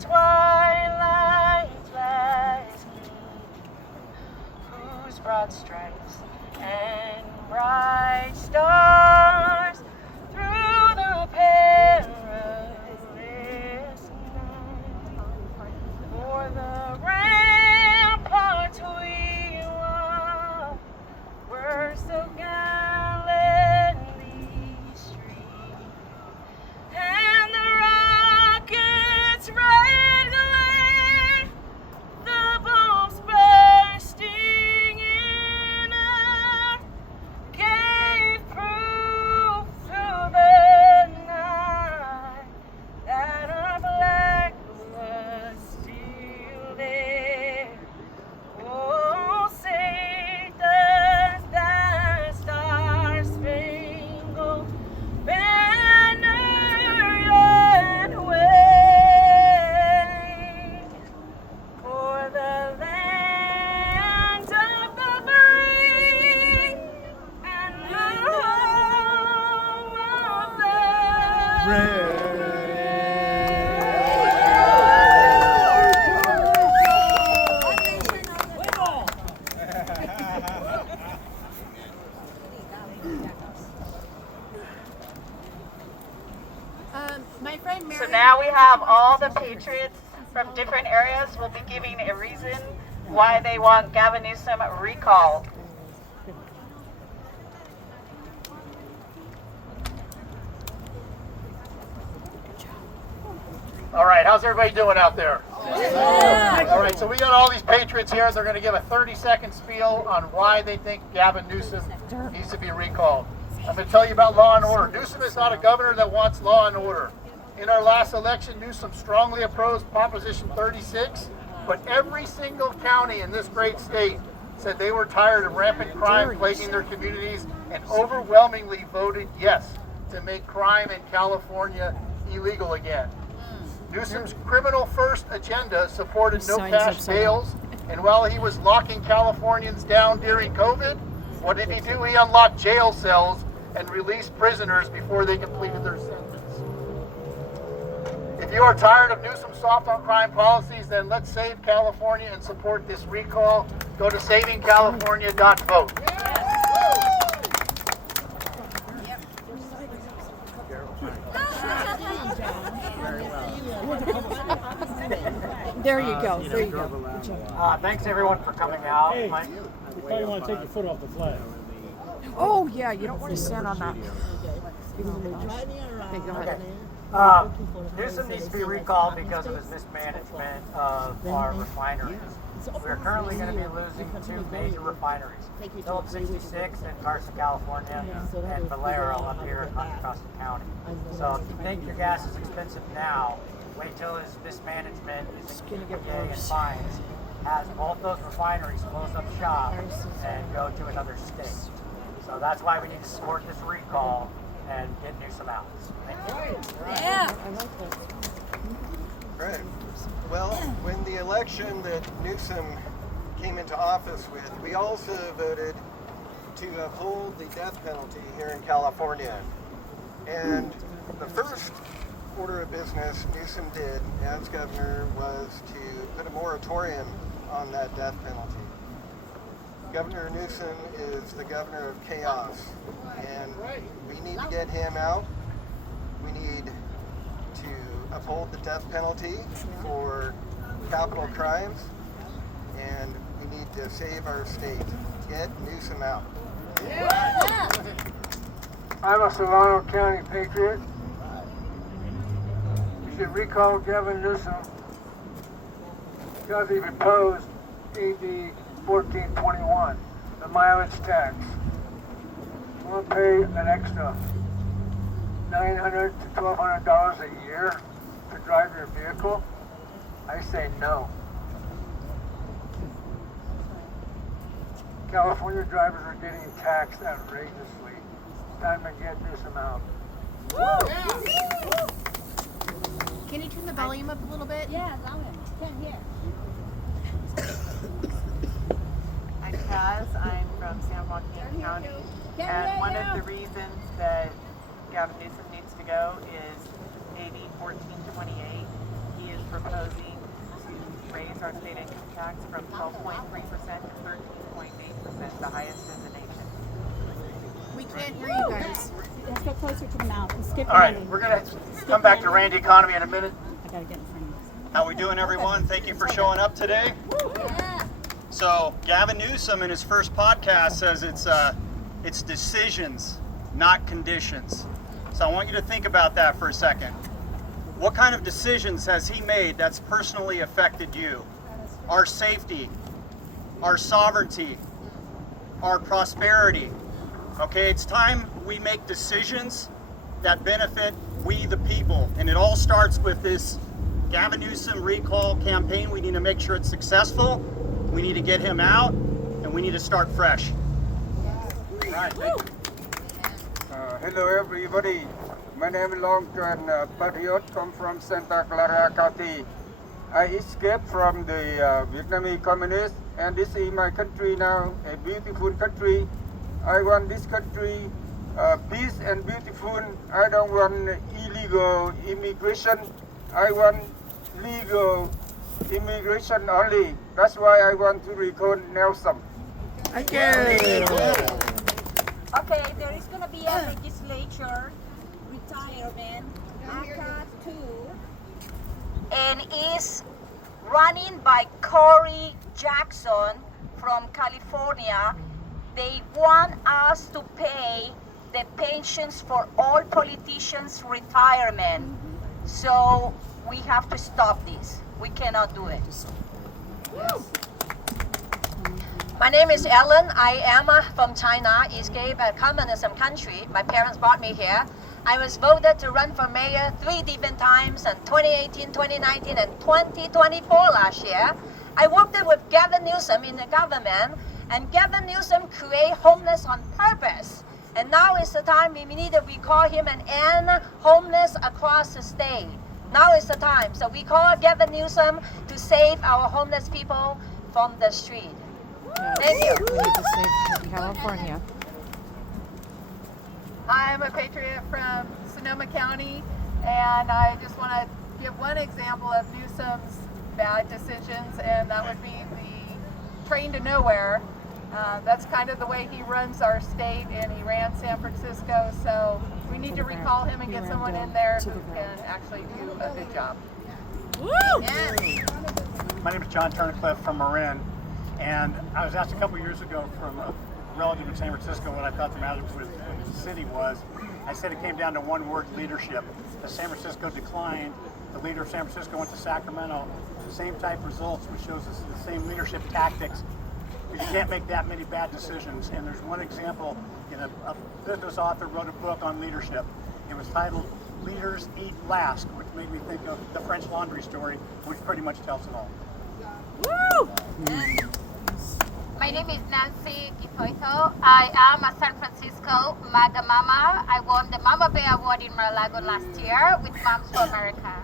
twilight last whose broad stripes and bright stars through the perilous night. For the ramparts we were so gallantly streamed, and the rocket's red glare, the bombs bursting in air, gave proof through the night that our flag was still there. Oh, say does that star-spangled banner yet wave for the land of the free and the home of the brave. My friend Mary. So now we have all the patriots from different areas will be giving a reason why they want Gavin Newsom recalled. All right, how's everybody doing out there? All right, so we got all these patriots here. They're going to give a 30-second spiel on why they think Gavin Newsom needs to be recalled. I'm going to tell you about law and order. Newsom is not a governor that wants law and order. In our last election, Newsom strongly opposed Proposition 36, but every single county in this great state said they were tired of rampant crime plaguing their communities and overwhelmingly voted yes to make crime in California illegal again. Newsom's criminal-first agenda supported no-cash bails, and while he was locking Californians down during COVID, what did he do? He unlocked jail cells and released prisoners before they completed their sentence. If you are tired of Newsom's soft-on-crime policies, then let's save California and support this recall. Go to savingcalifornia.vote. There you go. There you go. Thanks everyone for coming out. Hey, you probably want to take your foot off the flag. Oh yeah, you don't want to stand on that. Newsom needs to be recalled because of his mismanagement of our refineries. We are currently going to be losing two major refineries, Phillips 66 in Carson, California, and Valero up here in Contra Costa County. So if you think your gas is expensive now, wait till his mismanagement is in EPA and fines, has both those refineries close up shop and go to another state. So that's why we need to support this recall and get Newsom out. Thank you. Yeah. Right. Well, when the election that Newsom came into office with, we also voted to uphold the death penalty here in California. And the first order of business Newsom did as governor was to put a moratorium on that death penalty. Governor Newsom is the governor of chaos, and we need to get him out. We need to uphold the death penalty for capital crimes, and we need to save our state. Get Newsom out. I'm a Solano County patriot. You should recall Gavin Newsom because he proposed AB 1421, the mileage tax. You want to pay an extra $900 to $1,200 a year to drive your vehicle? I say no. California drivers are getting taxed outrageously. Time to get Newsom out. Can you turn the volume up a little bit? Yeah, louder. Can't hear. I'm Kaz. I'm from San Joaquin County. And one of the reasons that Gavin Newsom needs to go is AB 1428. He is proposing to raise our state income tax from 12.3% to 13.8%, the highest in the nation. We can't hear you guys. Let's go closer to the mouth and skip All right, Randy. we're going to come back to Randy Economy in a minute. I gotta get in front of you. How we doing, everyone? Thank you for showing up today. So Gavin Newsom in his first podcast says it's decisions, not conditions. So I want you to think about that for a second. What kind of decisions has he made that's personally affected you? Our safety, our sovereignty, our prosperity. Okay, it's time we make decisions that benefit we the people. And it all starts with this Gavin Newsom recall campaign. We need to make sure it's successful. We need to get him out, and we need to start fresh. All right, thank you. Hello everybody, my name is Long Tran Patriot, come from Santa Clara County. I escaped from the Vietnamese communists, and this is my country now, a beautiful country. I want this country peace and beautiful. I don't want illegal immigration. I want legal immigration only. That's why I want to recall Newsom. Okay. Okay, there is going to be a legislature retirement ACA 2, and is running by Corey Jackson from California. They want us to pay the pensions for all politicians' retirement. So we have to stop this. We cannot do it. My name is Ellen. I am from China, escaped a communism country. My parents brought me here. I was voted to run for mayor 3 different times in 2018, 2019, and 2024 last year. I worked with Gavin Newsom in the government, and Gavin Newsom create homeless on purpose. And now is the time we need to recall him and end homeless across the state. Now is the time. So we call Gavin Newsom to save our homeless people from the street. Thank you. We need to save California. I'm a patriot from Sonoma County, and I just want to give one example of Newsom's bad decisions, and that would be the train to nowhere. That's kind of the way he runs our state, and he ran San Francisco, so we need to recall him and get someone in there who can actually do a good job. Woo! Yes. My name is John Turnicliffe from Marin, and I was asked a couple years ago from a relative in San Francisco what I thought the matter with the city was. I said it came down to one word: leadership. As San Francisco declined, the leader of San Francisco went to Sacramento. The same type results, which shows us the same leadership tactics. You can't make that many bad decisions. And there's one example, a business author wrote a book on leadership. It was titled Leaders Eat Last, which made me think of the French Laundry story, which pretty much tells it all. Woo! My name is Nancy Gipoito. I am a San Francisco MAGA Mama. I won the Mama Bear Award in Mar-a-Lago last year with Moms for America.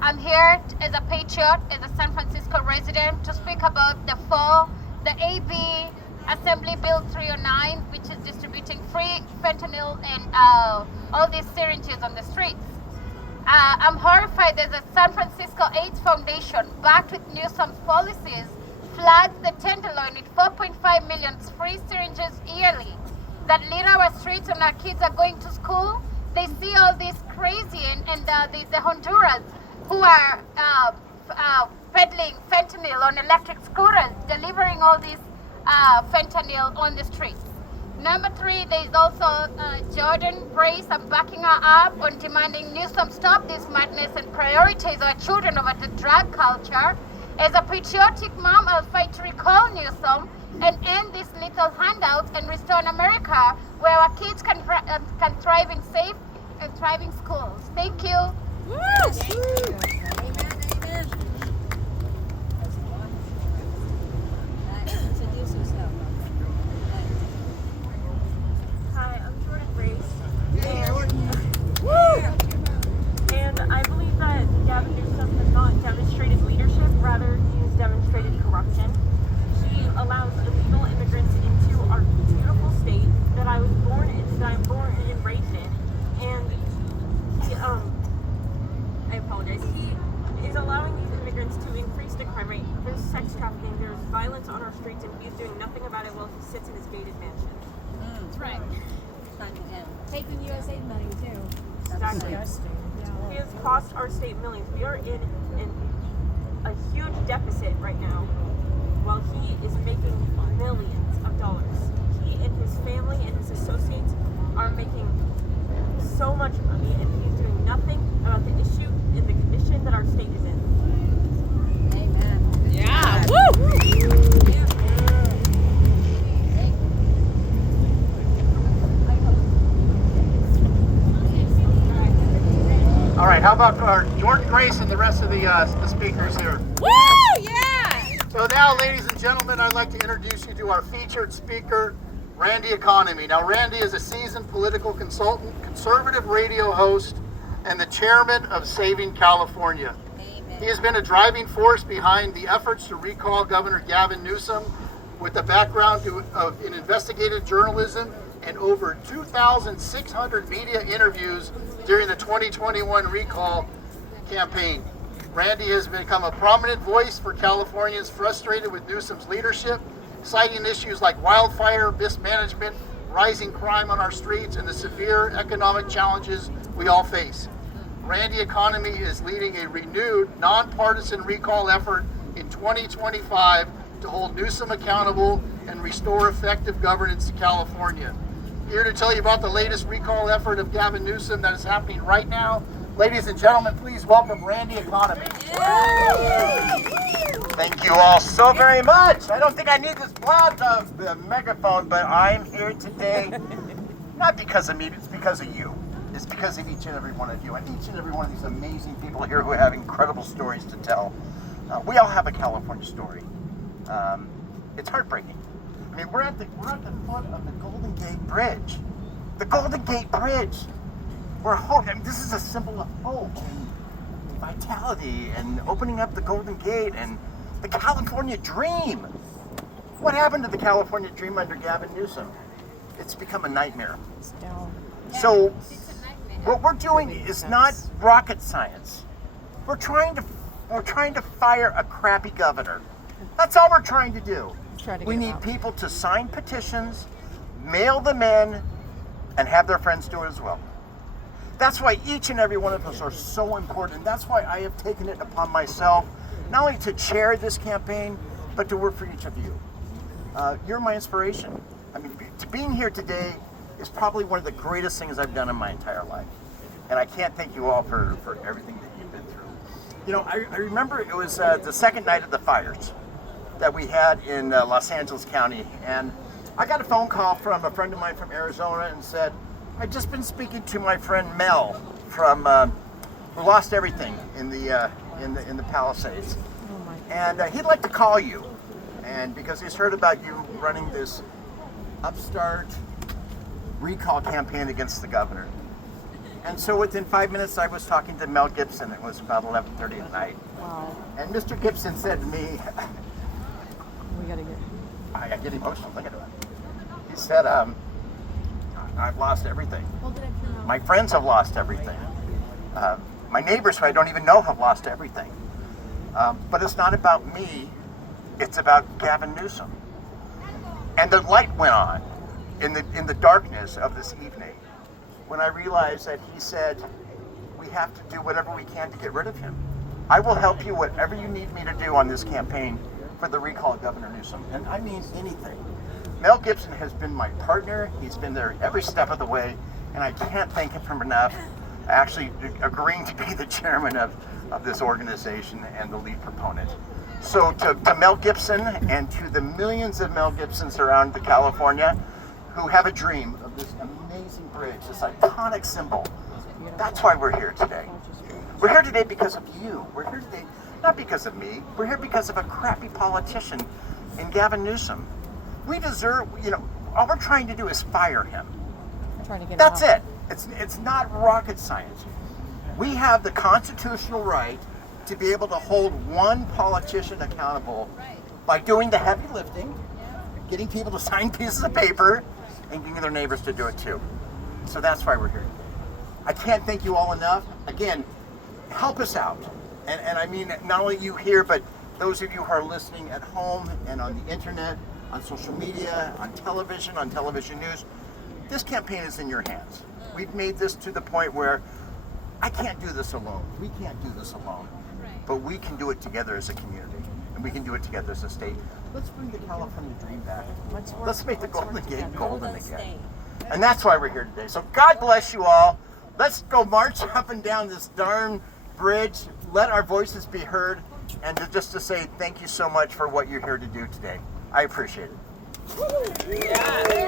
I'm here as a patriot, as a San Francisco resident, to speak about the AB Assembly Bill 309, which is distributing free fentanyl and all these syringes on the streets. I'm horrified that the San Francisco AIDS Foundation, backed with Newsom's policies, floods the tenderloin with 4.5 million free syringes yearly that lead our streets and our kids are going to school. They see all these crazy and the Honduras who are peddling fentanyl on electric scooters, delivering all these fentanyl on the streets. Number 3, there is also Jordan Brace. I'm backing her up on demanding Newsom stop this madness and prioritize our children over the drug culture. As a patriotic mom, I'll fight to recall Newsom and end these little handouts and restore an America where our kids can thrive in safe and thriving schools. Thank you. Hi, I'm Jordan Grace, and I believe that Gavin Newsom has not demonstrated leadership, rather he's demonstrated corruption. He allows illegal immigrants into our beautiful state that I'm born and raised in, and he, I apologize, he sex trafficking, there's violence on our streets, and he's doing nothing about it while he sits in his gated mansion. That's right. Taking USA money too. Exactly. He has cost our state millions. We are in a huge deficit right now, while he is making millions of dollars. He and his family and his associates are making so much money, and he's doing nothing about the issue and the condition that our state is in. Amen. Yeah. Woo! All right, how about Jordan Grace and the rest of the speakers here? Woo! Yeah! So now, ladies and gentlemen, I'd like to introduce you to our featured speaker, Randy Economy. Now, Randy is a seasoned political consultant, conservative radio host, and the chairman of Saving California. Amen. He has been a driving force behind the efforts to recall Governor Gavin Newsom with a background in investigative journalism and over 2,600 media interviews during the 2021 recall campaign. Randy has become a prominent voice for Californians frustrated with Newsom's leadership, citing issues like wildfire, mismanagement, rising crime on our streets, and the severe economic challenges we all face. Randy Economy is leading a renewed, nonpartisan recall effort in 2025 to hold Newsom accountable and restore effective governance to California. Here to tell you about the latest recall effort of Gavin Newsom that is happening right now. Ladies and gentlemen, please welcome Randy Economy. Thank you all so very much. I don't think I need this megaphone, but I'm here today not because of me, it's because of you. It's because of each and every one of you and each and every one of these amazing people here who have incredible stories to tell. We all have a California story. It's heartbreaking. I mean, we're at the foot of the Golden Gate Bridge. The Golden Gate Bridge. We're hoping. I mean, this is a symbol of hope and vitality and opening up the Golden Gate and the California dream. What happened to the California dream under Gavin Newsom? It's become a nightmare. So what we're doing is not rocket science. We're trying to fire a crappy governor. That's all we're trying to do. We need people to sign petitions, mail them in, and have their friends do it as well. That's why each and every one of us are so important. That's why I have taken it upon myself, not only to chair this campaign, but to work for each of you. You're my inspiration. I mean, being here today is probably one of the greatest things I've done in my entire life. And I can't thank you all for everything that you've been through. You know, I remember it was the second night of the fires that we had in Los Angeles County, and I got a phone call from a friend of mine from Arizona and said, I'd just been speaking to my friend Mel from who lost everything in the Palisades, and he'd like to call you, and because he's heard about you running this upstart recall campaign against the governor. And so within 5 minutes, I was talking to Mel Gibson. It was about 11:30 at night. Wow. And Mr. Gibson said to me, We gotta get. I get emotional thinking about it. He said, I've lost everything. My friends have lost everything. My neighbors who I don't even know have lost everything. But it's not about me. It's about Gavin Newsom. And the light went on in the darkness of this evening when I realized that he said, we have to do whatever we can to get rid of him. I will help you whatever you need me to do on this campaign for the recall of Governor Newsom. And I mean anything. Mel Gibson has been my partner. He's been there every step of the way. And I can't thank him for enough actually agreeing to be the chairman of this organization and the lead proponent. So to Mel Gibson and to the millions of Mel Gibsons around California who have a dream of this amazing bridge, this iconic symbol, that's why we're here today. We're here today because of you. We're here today not because of me. We're here because of a crappy politician in Gavin Newsom. We deserve, all we're trying to do is fire him. That's it. It's not rocket science. We have the constitutional right to be able to hold one politician accountable by doing the heavy lifting, getting people to sign pieces of paper, and getting their neighbors to do it too. So that's why we're here. I can't thank you all enough. Again, help us out. And I mean, not only you here, but those of you who are listening at home and on the internet, on social media, on television news, this campaign is in your hands. We've made this to the point where I can't do this alone. We can't do this alone. But we can do it together as a community. And we can do it together as a state. Let's bring the California dream back. Let's make the Golden Gate golden again. And that's why we're here today. So God bless you all. Let's go march up and down this darn bridge. Let our voices be heard. And just to say thank you so much for what you're here to do today. I appreciate it.